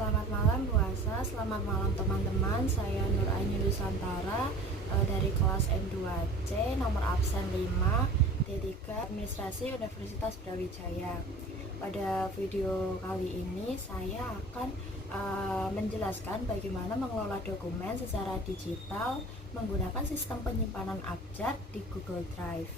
Selamat malam puasa, selamat malam teman-teman. Saya Nur Aini Nusantara dari kelas M2C, nomor absen 5 D3 Administrasi Universitas Brawijaya. Pada video kali ini saya akan menjelaskan bagaimana mengelola dokumen secara digital menggunakan sistem penyimpanan abjad di Google Drive.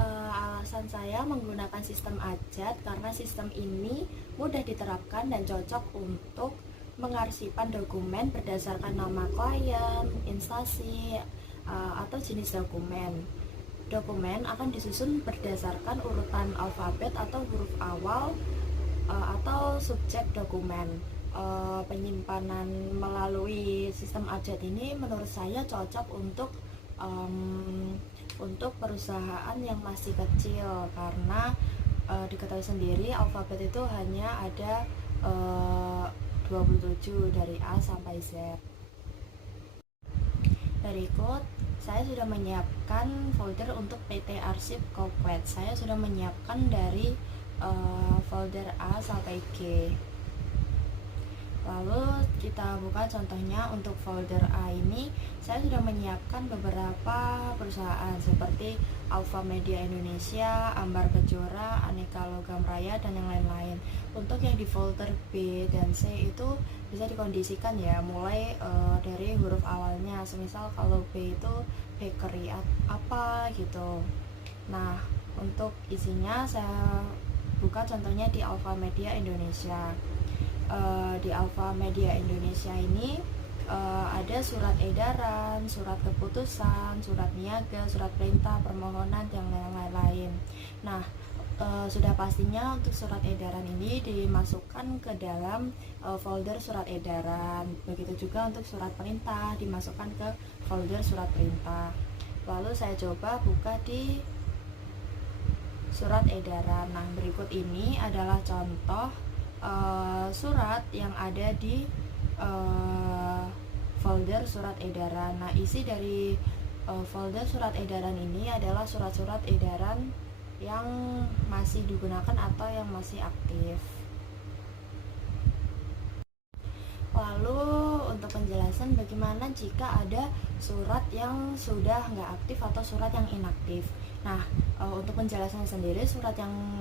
Alasan saya menggunakan sistem abjad karena sistem ini mudah diterapkan dan cocok untuk mengarsipkan dokumen berdasarkan nama klien, instansi, atau jenis dokumen. Dokumen akan disusun berdasarkan urutan alfabet atau huruf awal atau subjek dokumen. Penyimpanan melalui sistem abjad ini menurut saya cocok untuk perusahaan yang masih kecil karena diketahui sendiri alfabet itu hanya ada 27 dari A sampai Z. Berikut saya sudah menyiapkan folder untuk PT Arsip Kokwet. Saya sudah menyiapkan dari folder A sampai G. Lalu kita buka contohnya. Untuk folder A ini saya sudah menyiapkan beberapa perusahaan seperti Alfa Media Indonesia, Ambar Kejora, Aneka Logam Raya, dan yang lain-lain. Untuk yang di folder B dan C itu bisa dikondisikan ya, mulai dari huruf awalnya. Semisal kalau B itu bakery apa gitu. Nah, untuk isinya saya buka contohnya di Alfa Media Indonesia. Di Alfa Media Indonesia ini ada surat edaran, surat keputusan, surat niaga, surat perintah, permohonan, dan lain-lain. Nah, sudah pastinya untuk surat edaran ini dimasukkan ke dalam folder surat edaran. Begitu juga untuk surat perintah dimasukkan ke folder surat perintah. Lalu saya coba buka di surat edaran. Nah, berikut ini adalah contoh surat yang ada di folder surat edaran. Nah, isi dari folder surat edaran ini adalah surat-surat edaran yang masih digunakan atau yang masih aktif. Lalu untuk penjelasan bagaimana jika ada surat yang sudah nggak aktif atau surat yang inaktif. Nah, untuk penjelasan sendiri, surat yang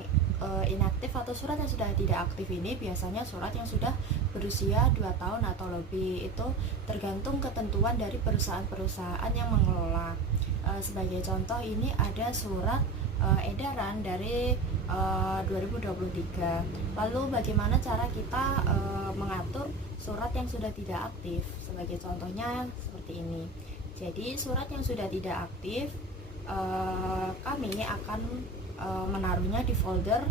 inaktif atau surat yang sudah tidak aktif ini biasanya surat yang sudah berusia 2 tahun atau lebih. Itu tergantung ketentuan dari perusahaan-perusahaan yang mengelola. Sebagai contoh, ini ada surat edaran dari 2023. Lalu bagaimana cara kita mengatur surat yang sudah tidak aktif? Sebagai contohnya seperti ini. Jadi surat yang sudah tidak aktif, kami akan menaruhnya di folder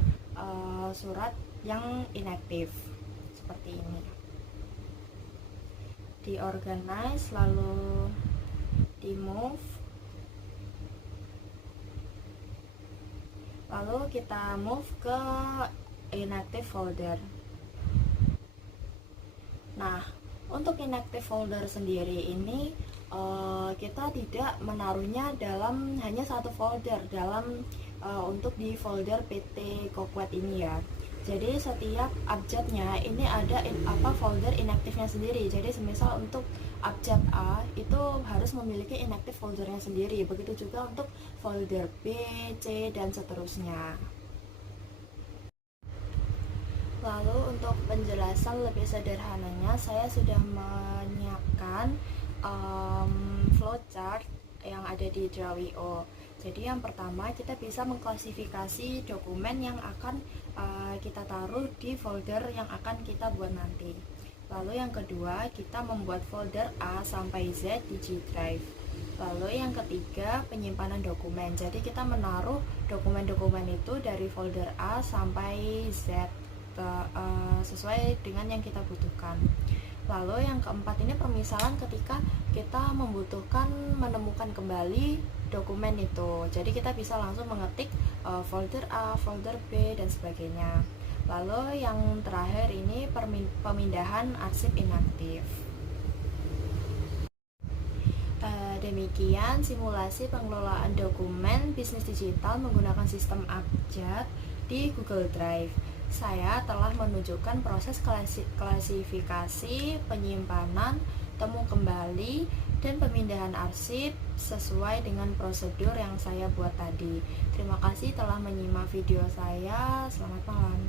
surat yang inaktif seperti ini. Di organize, lalu di move, lalu kita move ke inactive folder. Nah, untuk inactive folder sendiri ini kita tidak menaruhnya dalam hanya satu folder untuk di folder PT Kokwet ini ya. Jadi setiap abjadnya ini ada folder inaktifnya sendiri. Jadi semisal untuk abjad A itu harus memiliki inactive foldernya sendiri. Begitu juga untuk folder B, C, dan seterusnya. Lalu untuk penjelasan lebih sederhananya, saya sudah menyiapkan flowchart yang ada di Drawio. Jadi yang pertama, kita bisa mengklasifikasi dokumen yang akan kita taruh di folder yang akan kita buat nanti. Lalu yang kedua, kita membuat folder A sampai Z di G Drive. Lalu yang ketiga, penyimpanan dokumen. Jadi kita menaruh dokumen-dokumen itu dari folder A sampai Z sesuai dengan yang kita butuhkan. Lalu yang keempat ini permisalan ketika kita membutuhkan menemukan kembali dokumen itu. Jadi kita bisa langsung mengetik folder A, folder B, dan sebagainya. Lalu yang terakhir ini pemindahan arsip inaktif. Demikian simulasi pengelolaan dokumen bisnis digital menggunakan sistem abjad di Google Drive. saya telah menunjukkan proses klasifikasi, penyimpanan, temu kembali, dan pemindahan arsip sesuai dengan prosedur yang saya buat tadi. Terima kasih telah menyimak video saya. Selamat malam.